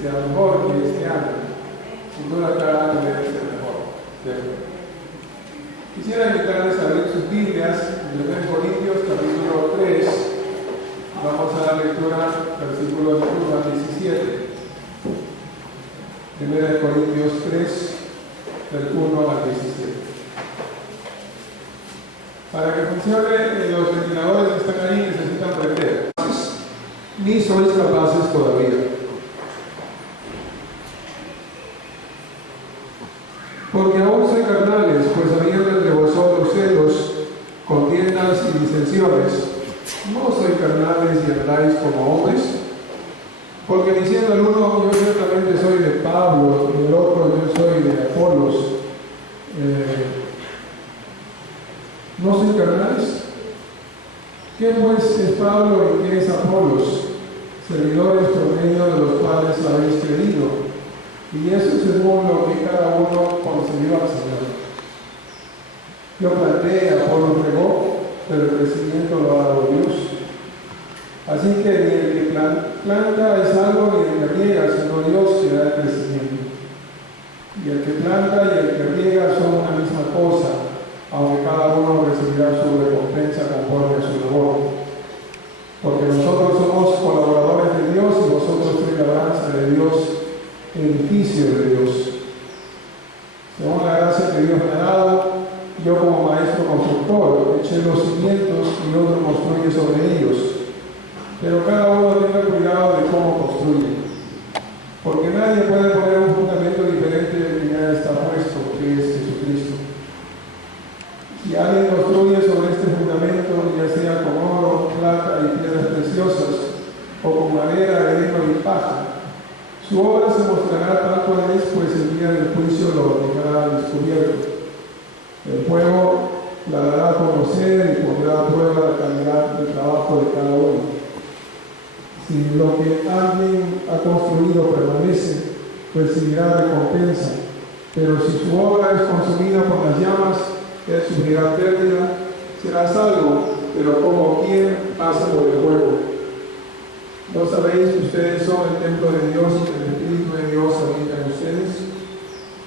sea mejor que este año. Sin duda cada año debe ser mejor. ¿Cierto? Quisiera invitarles a abrir sus Biblias en 1 Corintios capítulo 3. Vamos a la lectura versículos 1 al 17. 1 Corintios 3, del 1 al 17. Para que funcione, los ventiladores que están ahí necesitan prender. Ni sois capaces todavía. Porque aún sois carnales, pues habiendo entre vosotros celos, contiendas y disensiones, no sois carnales y andáis como hombres. Porque diciendo el uno, yo ciertamente soy de Pablo, y el otro, yo soy de Apolos, ¿no sois carnales? ¿Qué pues es Pablo y qué es Apolos? Servidores por medio de los cuales habéis creído, y eso según lo que cada uno concedió al Señor. Yo planté, Apolo regó, pero el crecimiento lo ha dado Dios. Así que ni el que planta es algo, ni el que riega, sino Dios que da el crecimiento. Y el que planta y el que riega son una misma cosa, aunque cada uno recibirá su recompensa conforme a su labor. Porque nosotros somos colaboradores de Dios y vosotros sois labranza de Dios, edificio de Dios. Según la gracia que Dios me ha dado, yo como maestro constructor eché los cimientos y otro construye sobre ellos. Pero cada uno tenga cuidado de cómo construye. Porque nadie puede poner un fundamento diferente del que ya está puesto, que es Jesucristo. Si alguien construye sobre este fundamento, ya sea con oro, plata y piedras preciosas, o con madera, heno y paja, su obra se mostrará tal cual es, pues el día del juicio lo dejará al descubierto. El fuego la dará a conocer y pondrá a prueba la calidad del trabajo de cada uno. Si lo que alguien ha construido permanece, recibirá recompensa, pero si su obra es consumida por las llamas, él sufrirá pérdida, será salvo, pero como quien pasa por el fuego. ¿No sabéis que ustedes son el templo de Dios y que el Espíritu de Dios habita en ustedes?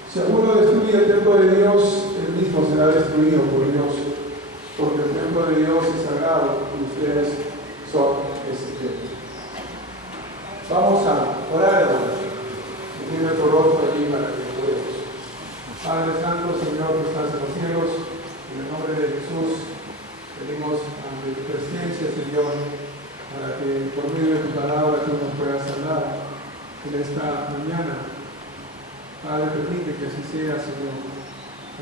Si alguno destruye el templo de Dios, él mismo será destruido por Dios, porque el templo de Dios es sagrado y ustedes son ese templo. Vamos a orar, hermanos. Tiene nuestro rostro allí para que podamos. Padre Santo, Señor que estás en los cielos, en el nombre de Jesús, venimos ante tu presencia, Señor, para que por medio de tu palabra tú nos puedas hablar en esta mañana. Padre, permite que así sea, Señor.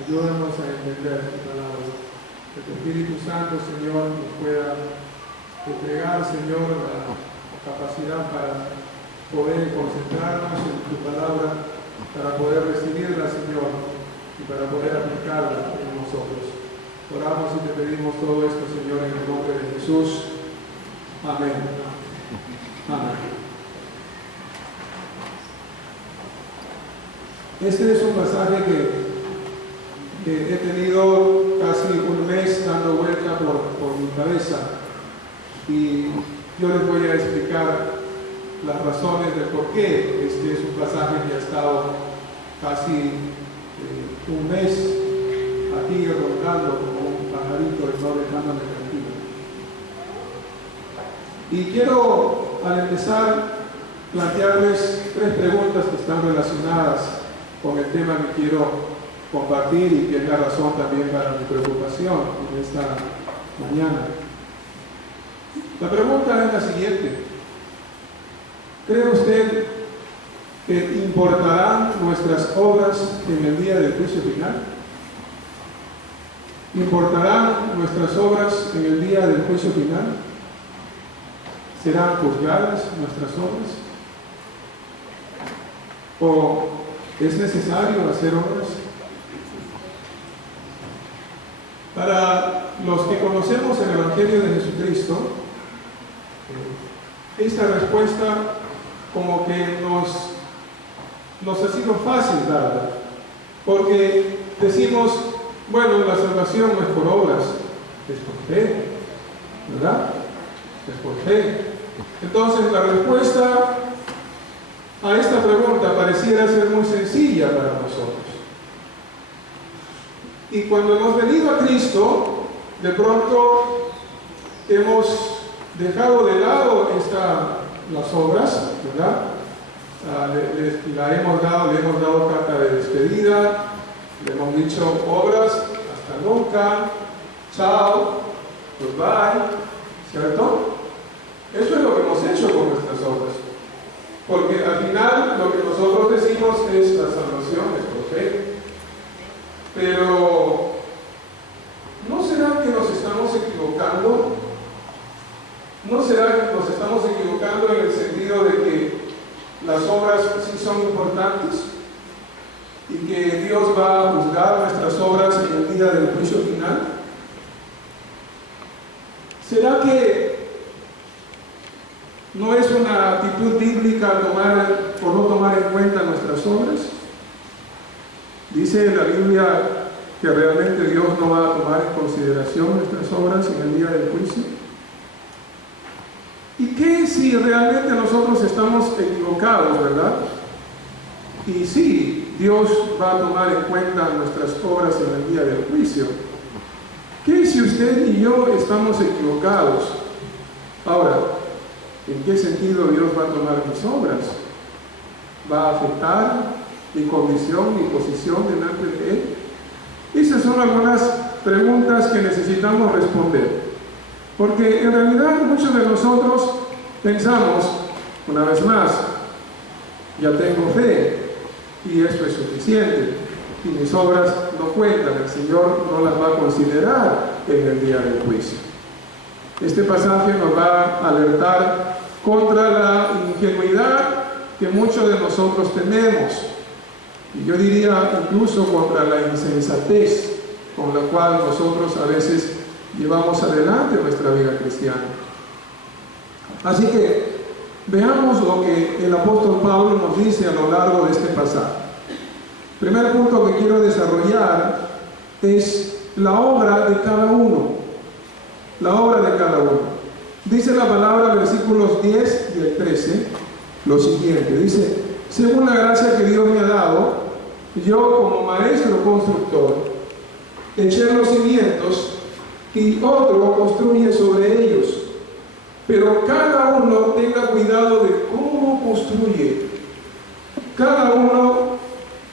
Ayúdanos a entender tu palabra. Que tu Espíritu Santo, Señor, nos pueda entregar, Señor, la capacidad para poder concentrarnos en tu palabra, para poder recibirla, Señor, y para poder aplicarla en nosotros. Oramos y te pedimos todo esto, Señor, en el nombre de Jesús. Amén. Amén. Este es un pasaje que he tenido casi un mes dando vuelta por mi cabeza, y yo les voy a explicar las razones del por qué este es un pasaje que ha estado casi un mes aquí rondando como un pajarito y no dejándome tranquilo. Y quiero, al empezar, plantearles 3 preguntas que están relacionadas con el tema que quiero compartir y que es la razón también para mi preocupación en esta mañana. La pregunta es la siguiente: ¿cree usted que importarán nuestras obras en el día del juicio final? ¿Importarán nuestras obras en el día del juicio final? ¿Serán juzgadas nuestras obras? ¿O es necesario hacer obras? Para los que conocemos el Evangelio de Jesucristo, esta respuesta como que nos ha sido fácil darla, porque decimos, bueno, la salvación no es por obras, es por fe, ¿verdad? Es por fe. Entonces la respuesta a esta pregunta pareciera ser muy sencilla para nosotros. Y cuando hemos venido a Cristo, de pronto hemos dejado de lado las obras, ¿verdad? Le hemos dado carta de despedida, le hemos dicho obras, hasta nunca, chao, goodbye, ¿cierto? Eso es lo que hemos hecho con nuestras obras. Porque al final lo que nosotros decimos es la salvación es por fe. Pero, ¿no será que nos estamos equivocando? ¿No será que nos estamos equivocando en el sentido de que las obras sí son importantes? Y que Dios va a juzgar nuestras obras en el día del juicio final. ¿Será que no es una actitud bíblica por no tomar en cuenta nuestras obras? Dice la Biblia que realmente Dios no va a tomar en consideración nuestras obras en el día del juicio. ¿Y qué si realmente nosotros estamos equivocados, verdad? Y sí, Dios va a tomar en cuenta nuestras obras en el día del juicio. ¿Qué si usted y yo estamos equivocados? Ahora, ¿en qué sentido Dios va a tomar mis obras? ¿Va a afectar mi condición, mi posición delante de Él? Esas son algunas preguntas que necesitamos responder. Porque en realidad muchos de nosotros pensamos, una vez más, ya tengo fe y eso es suficiente. Y mis obras no cuentan, el Señor no las va a considerar en el día del juicio. Este pasaje nos va a alertar contra la ingenuidad que muchos de nosotros tenemos. Y yo diría incluso contra la insensatez con la cual nosotros a veces llevamos adelante nuestra vida cristiana. Así que veamos lo que el apóstol Pablo nos dice a lo largo de este pasaje. Primer punto que quiero desarrollar es la obra de cada uno. La obra de cada uno. Dice la palabra, versículos 10 y el 13, lo siguiente. Dice: según la gracia que Dios me ha dado, yo como maestro constructor, eché los cimientos y otro construye sobre ellos. Pero cada uno tenga cuidado de cómo construye. Cada uno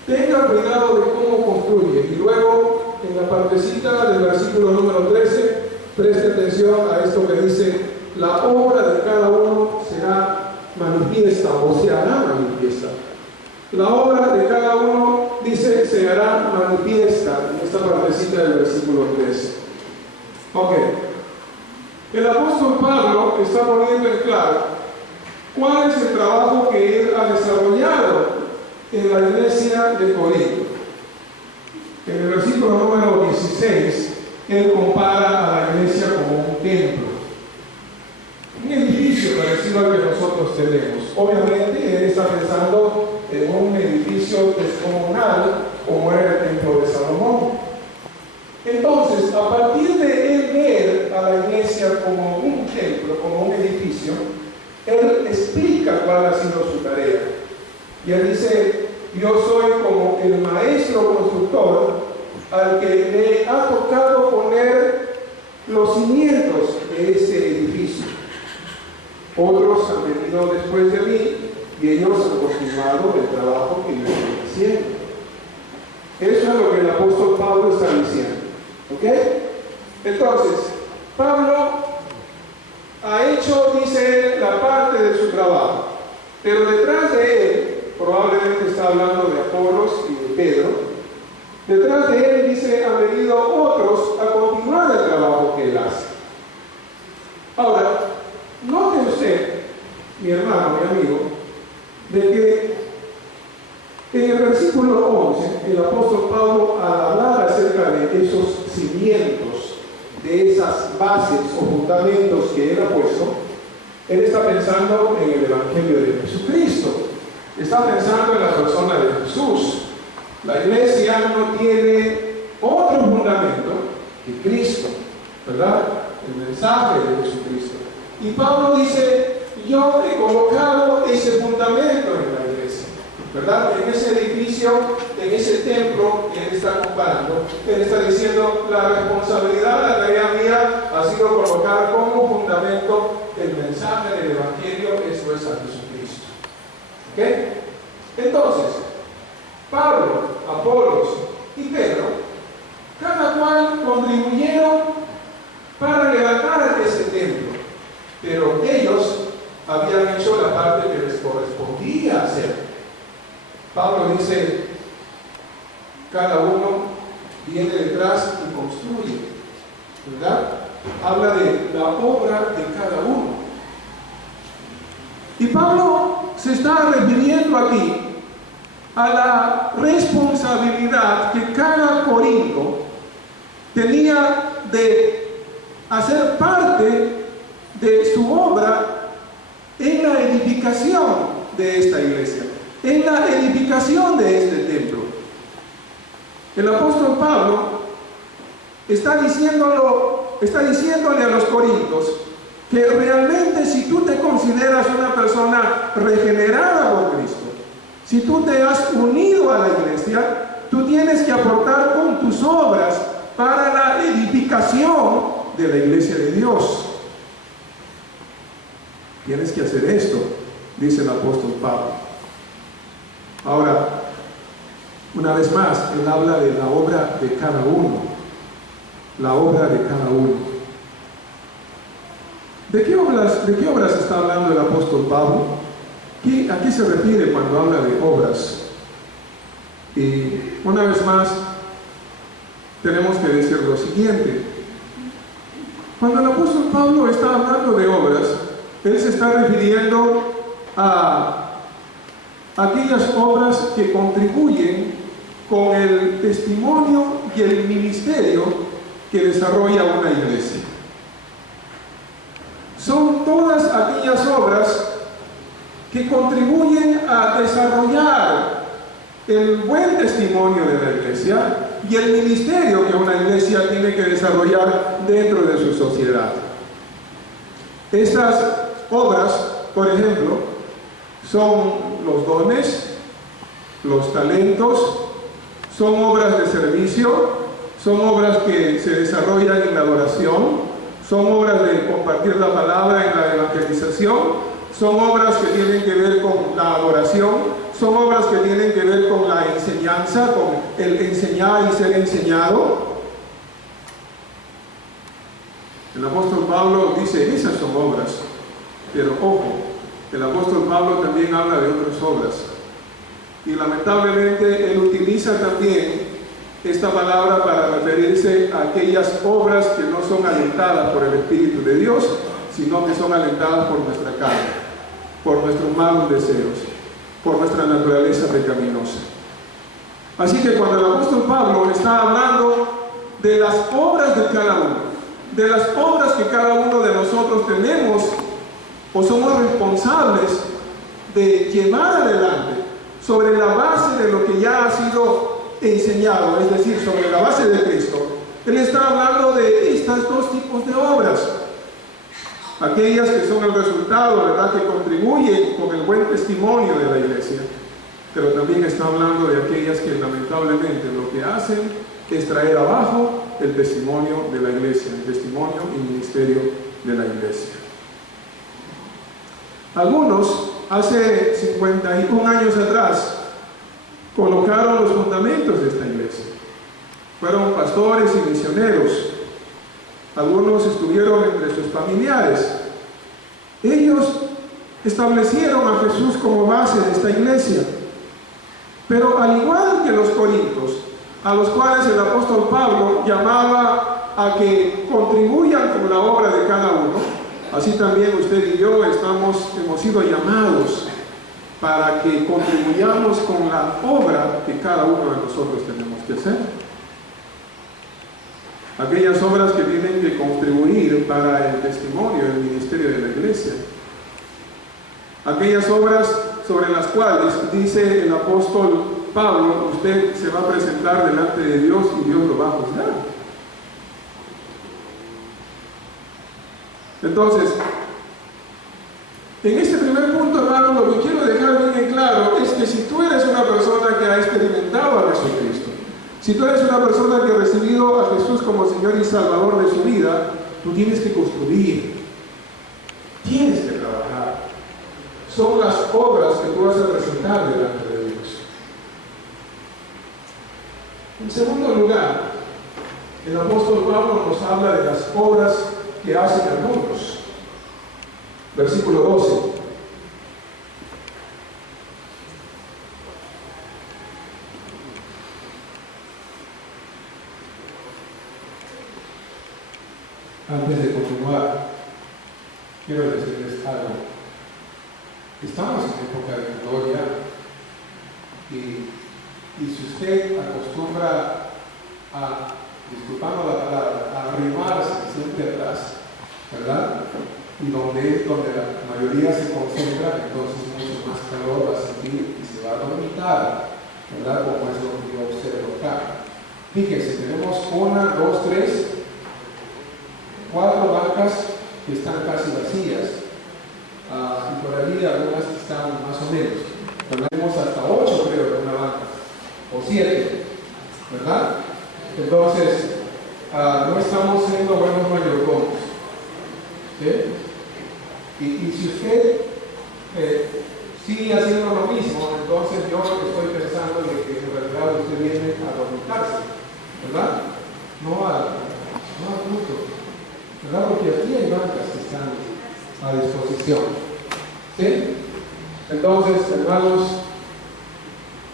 tenga cuidado de cómo construye. Y luego, en la partecita del versículo número 13, preste atención a esto que dice: la obra de cada uno será manifiesta o se hará manifiesta. La obra de cada uno, dice, se hará manifiesta en esta partecita del versículo 13. Ok. El apóstol Pablo está poniendo en claro cuál es el trabajo que él ha desarrollado en la iglesia de Corinto. En el versículo número 16, él compara a la iglesia como un templo. Un edificio parecido al que nosotros tenemos. Obviamente, él está pensando en un edificio descomunal como era el templo de Salomón. Entonces, a partir de él ver a la iglesia como un templo, como un edificio, él explica cuál ha sido su tarea. Y él dice: yo soy como el maestro constructor al que le ha tocado poner los cimientos de ese edificio. Otros han venido después de mí y ellos han continuado el trabajo que yo estoy haciendo. Eso es lo que el apóstol Pablo está diciendo. ¿Ok? Entonces, Pablo ha hecho, dice él, la parte de su trabajo. Pero detrás de él, probablemente está hablando de Apolos y de Pedro, detrás de él, dice, han venido otros a continuar el trabajo que él hace. Ahora, note usted, mi hermano, mi amigo, de que en el versículo 11, el apóstol Pablo, al hablar acerca de esos cimientos, de esas bases o fundamentos que él ha puesto, él está pensando en el Evangelio de Jesucristo. Está pensando en la persona de Jesús. La iglesia no tiene otro fundamento que Cristo, ¿verdad? El mensaje de Jesucristo. Y Pablo dice: yo he colocado ese fundamento en la iglesia. ¿verdad? En ese edificio, en ese templo que él está comparando, él está diciendo, la responsabilidad, la tarea mía ha sido colocar como fundamento el mensaje del Evangelio, eso es a Jesucristo. ¿Ok? Entonces, Pablo, Apolos y Pedro, cada cual contribuyeron para levantar ese templo, pero ellos habían hecho la parte que les correspondía hacer. Pablo dice, cada uno viene detrás y construye, ¿verdad? Habla de la obra de cada uno. Y Pablo se está refiriendo aquí a la responsabilidad que cada corinto tenía de hacer parte de su obra en la edificación de esta iglesia, en la edificación de este templo. El apóstol Pablo está diciéndole a los corintios que realmente, si tú te consideras una persona regenerada por Cristo, si tú te has unido a la iglesia, tú tienes que aportar con tus obras para la edificación de la iglesia de Dios. Tienes que hacer esto, dice el apóstol Pablo. Ahora, una vez más, él habla de la obra de cada uno. La obra de cada uno. ¿De qué obras está hablando el apóstol Pablo? ¿A qué se refiere cuando habla de obras? Y una vez más, tenemos que decir lo siguiente. Cuando el apóstol Pablo está hablando de obras, él se está refiriendo a aquellas obras que contribuyen con el testimonio y el ministerio que desarrolla una iglesia. Son todas aquellas obras que contribuyen a desarrollar el buen testimonio de la iglesia y el ministerio que una iglesia tiene que desarrollar dentro de su sociedad. Estas obras, por ejemplo, son los dones, los talentos, son obras de servicio, son obras que se desarrollan en la adoración, son obras de compartir la palabra en la evangelización, son obras que tienen que ver con la adoración, son obras que tienen que ver con la enseñanza, con el enseñar y ser enseñado. El apóstol Pablo dice, esas son obras, pero ojo, el apóstol Pablo también habla de otras obras. Y lamentablemente él utiliza también esta palabra para referirse a aquellas obras que no son alentadas por el Espíritu de Dios, sino que son alentadas por nuestra carne, por nuestros malos deseos, por nuestra naturaleza pecaminosa. Así que cuando el apóstol Pablo está hablando de las obras de cada uno, de las obras que cada uno de nosotros tenemos o somos responsables de llevar adelante sobre la base de lo que ya ha sido enseñado, es decir, sobre la base de Cristo, él está hablando de estas dos tipos de obras. Aquellas que son el resultado, ¿verdad?, que contribuyen con el buen testimonio de la iglesia, pero también está hablando de aquellas que lamentablemente lo que hacen es traer abajo el testimonio de la iglesia, el testimonio y ministerio de la iglesia. Algunos, hace 51 años atrás, colocaron los fundamentos de esta iglesia. Fueron pastores y misioneros. Algunos estuvieron entre sus familiares. Ellos establecieron a Jesús como base de esta iglesia. Pero al igual que los corintios, a los cuales el apóstol Pablo llamaba a que contribuyan con la obra de cada uno, así también usted y yo hemos sido llamados para que contribuyamos con la obra que cada uno de nosotros tenemos que hacer. Aquellas obras que tienen que contribuir para el testimonio del ministerio de la iglesia. Aquellas obras sobre las cuales, dice el apóstol Pablo, usted se va a presentar delante de Dios y Dios lo va a juzgar. Entonces, en este primer punto, hermano, lo que quiero dejar bien en claro es que si tú eres una Si tú eres una persona que ha recibido a Jesús como Señor y Salvador de su vida, tú tienes que construir, tienes que trabajar. Son las obras que tú vas a presentar delante de Dios. En segundo lugar, el apóstol Pablo nos habla de las obras que hacen algunos. Versículo 12. Antes de continuar, quiero decirles algo. Estamos en época de gloria y si usted acostumbra a, disculpando la palabra, a arrimarse siempre atrás, ¿verdad? Y donde la mayoría se concentra, entonces mucho más calor va a sentir y se va a dormitar, ¿verdad? Como es lo que yo observo acá. Fíjense, tenemos 1, 2, 3, 4 bancas que están casi vacías, y por ahí algunas que están más o menos. Tenemos hasta 8, creo, en una banca, o 7, ¿verdad? Entonces, no estamos siendo buenos mayordomos. ¿Sí? Y si usted sigue haciendo lo mismo, entonces yo estoy pensando de que en realidad usted viene a dormitarse, ¿verdad? No al culto, ¿verdad? Porque aquí hay bancas que están a disposición. ¿Sí? Entonces, hermanos,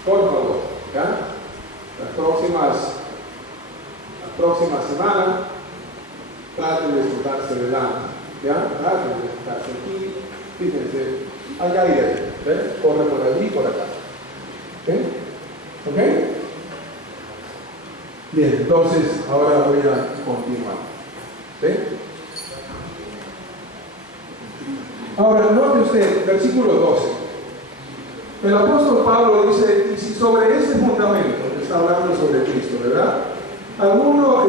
por favor, ¿ya? Las próximas semanas, traten de disfrutarse del año, ¿ya? Traten de disfrutarse aquí, fíjense, hay aire ahí, ¿ven? Corre por allí y por acá. ¿Sí? ¿Ok? Bien, entonces, ahora voy a continuar. ¿Sí? Ahora, note usted, versículo 12. El apóstol Pablo dice, y si sobre ese fundamento, está hablando sobre Cristo, ¿verdad? Alguno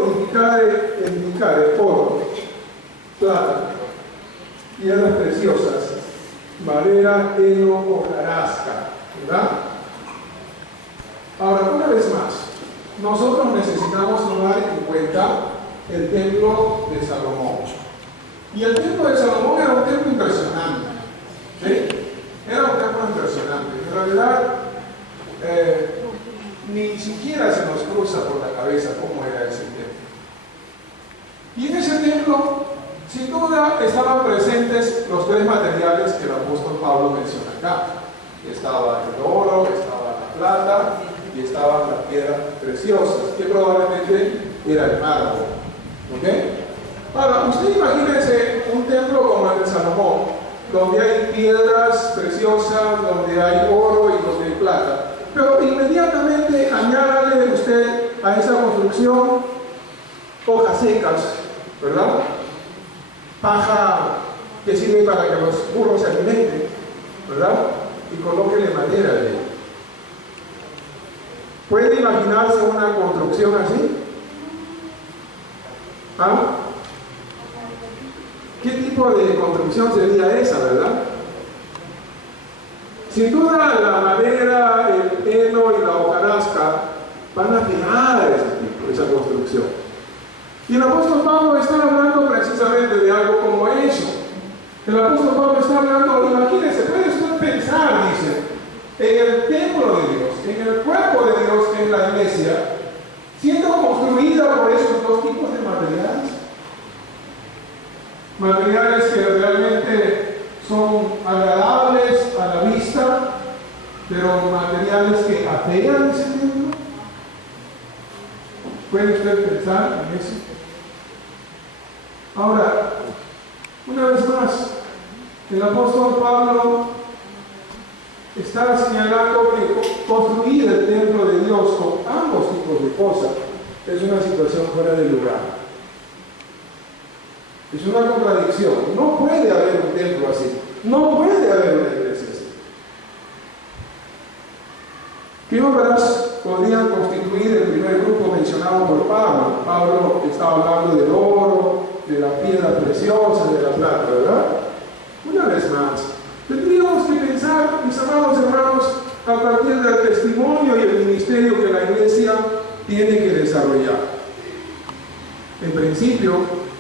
edificare oro, plata, piedras preciosas, madera, heno o hojarasca, ¿verdad? Ahora, una vez más, nosotros necesitamos tomar en cuenta el templo de Salomón. Y el templo de Salomón era un templo impresionante, ¿sí? Era un templo impresionante. En realidad, ni siquiera se nos cruza por la cabeza cómo era ese templo. Y en ese templo, sin duda, estaban presentes los 3 materiales que el apóstol Pablo menciona acá. Estaba el oro, estaba la plata y estaban las piedras preciosas, que probablemente era el mármol. ¿Ok? Ahora, usted imagínese un templo como el de Salomón, donde hay piedras preciosas, donde hay oro y donde hay plata. Pero inmediatamente añádale usted a esa construcción hojas secas, ¿verdad? Paja que sirve para que los burros se alimenten, ¿verdad? Y colóquele madera de ella. ¿Puede imaginarse una construcción así? ¿Ah? ¿Qué tipo de construcción sería esa, verdad? Sin duda la madera, el heno y la hojarasca van a fijar esa construcción. Y el apóstol Pablo está hablando precisamente de algo como eso. El apóstol Pablo está hablando, imagínense, puede usted pensar, dice, en el templo de Dios, en el cuerpo de Dios, en la iglesia, siendo construida por esos 2 tipos de materiales. Materiales que realmente son agradables a la vista, pero materiales que afean ese templo. ¿Puede usted pensar en eso? Ahora, una vez más, el apóstol Pablo está señalando que construir el templo de Dios con ambos tipos de cosas es una situación fuera de lugar. Es una contradicción. No puede haber un templo así. No puede haber una iglesia así. ¿Qué obras podrían constituir el primer grupo mencionado por Pablo? Pablo estaba hablando del oro, de la piedra preciosa, de la plata, ¿verdad? Una vez más, tendríamos que pensar, mis amados hermanos, a partir del testimonio y el ministerio que la iglesia tiene que desarrollar. En principio,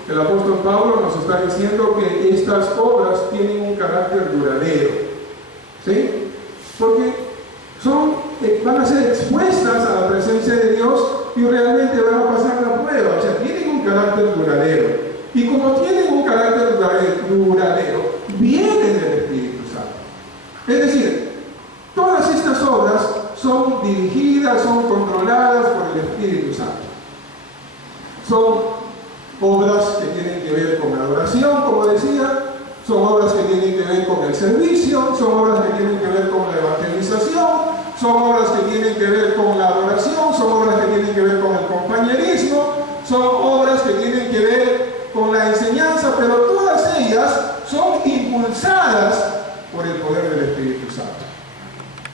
el apóstol Pablo nos está diciendo que estas obras tienen un carácter duradero, ¿sí? Porque van a ser expuestas a la presencia de Dios y realmente van a pasar la prueba. O sea, tienen un carácter duradero. Y como tienen un carácter duradero, vienen del Espíritu Santo. Es decir, todas estas obras son dirigidas, son controladas por el Espíritu Santo. Son obras que tienen que ver con la adoración, como decía, son obras que tienen que ver con el servicio, son obras que tienen que ver con la evangelización, son obras que tienen que ver con la adoración, son obras que tienen que ver con el compañerismo, son obras que tienen que ver con la enseñanza, pero todas ellas son impulsadas por el poder